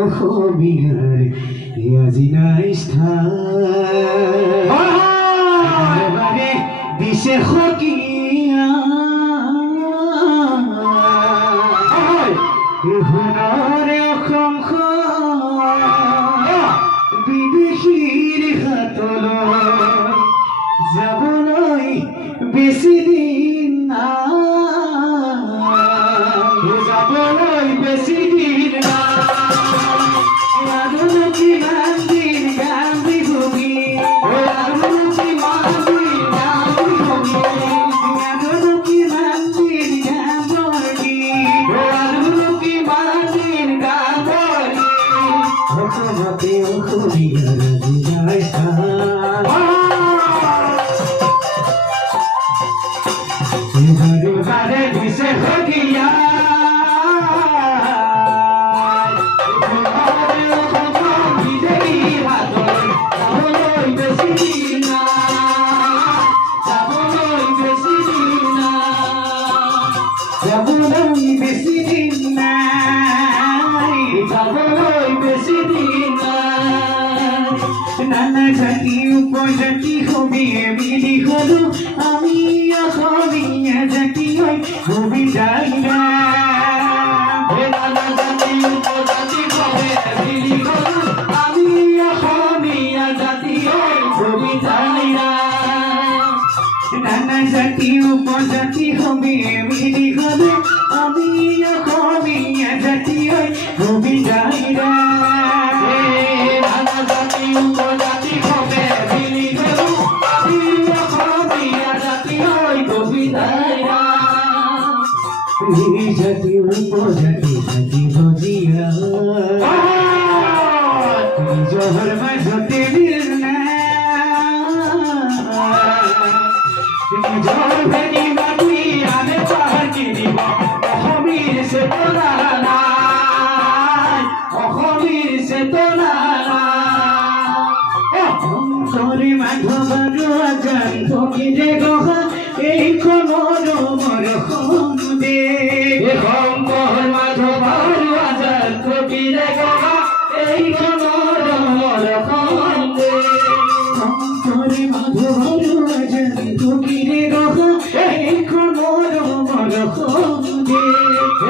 অসমীয়াৰ আজি নাই স্থান দিছে সকিয়া সোণৰে অসমখন বিদেশীৰ হাতলৈ যাবলৈ বেছি দিন নাই যাবলৈ বেছি দিন নাই নানা জাতি উপজাতি সবিয়ে মিলি হলো আমি অসমীয়া জাতি হৈ সুবিধাই নানা জাতি উপজাতি সবিয়ে মিলি হলো আমি অসমীয়া জাতি হৈ সুবিধাই নানা জাতি উপজাতি সবিয়ে মিলি হলো আমি অসমীয়া জাতি হৈ সুবিধাই জাতি উপজাতি জাতি ভজিয়া জহর মাজতে মিল জহর ভেঙি মাটি আনে পাহাড় কিনিব অসমীৰ চেতনা নাই অসমীৰ চেতনা শংকৰী মাধৱ আৰু আজান ফকীৰে গঢ়া এইখনৰ মোৰ শংকৰ মাধৱ আৰু আজাদ ফকীৰে গঢ়া এইখনৰ মোৰ শংকৰী মাধৱ আৰু আজাদ ফকীৰে গঢ়া এইখনৰ মোৰ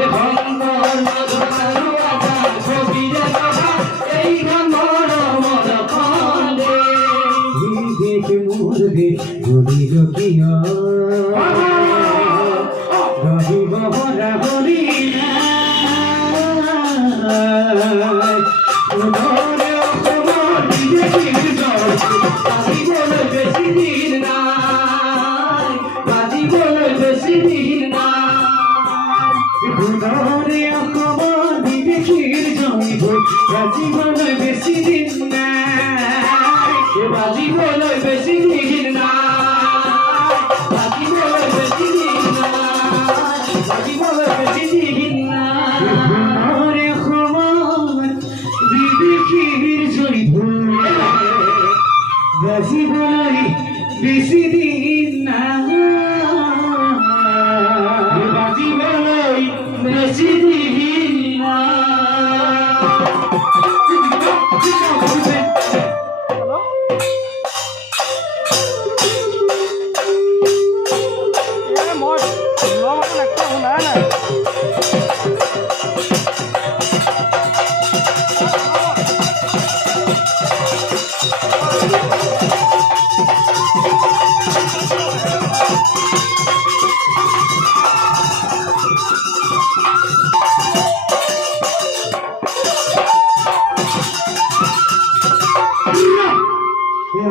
শংকৰ মাধৱ আৰু আজাদ ফকীৰে গঢ়া এইখনৰ মোৰ দেশ মোৰ দেশ গভীৰ কিয় ৰহিব ভৰা হৰি বেশি দিন নাই বাজিবলৈ বেশি দিন নাই অসমৰ বিদেশীৰ জমিব বাজিবলৈ বেছি দিন নাই বাজিবলৈ বেছি দিন নাই বাজিবলৈ বেছি দিন নাই বাজিবলৈ বেছি দিন নাই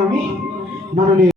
আমি মাননীয়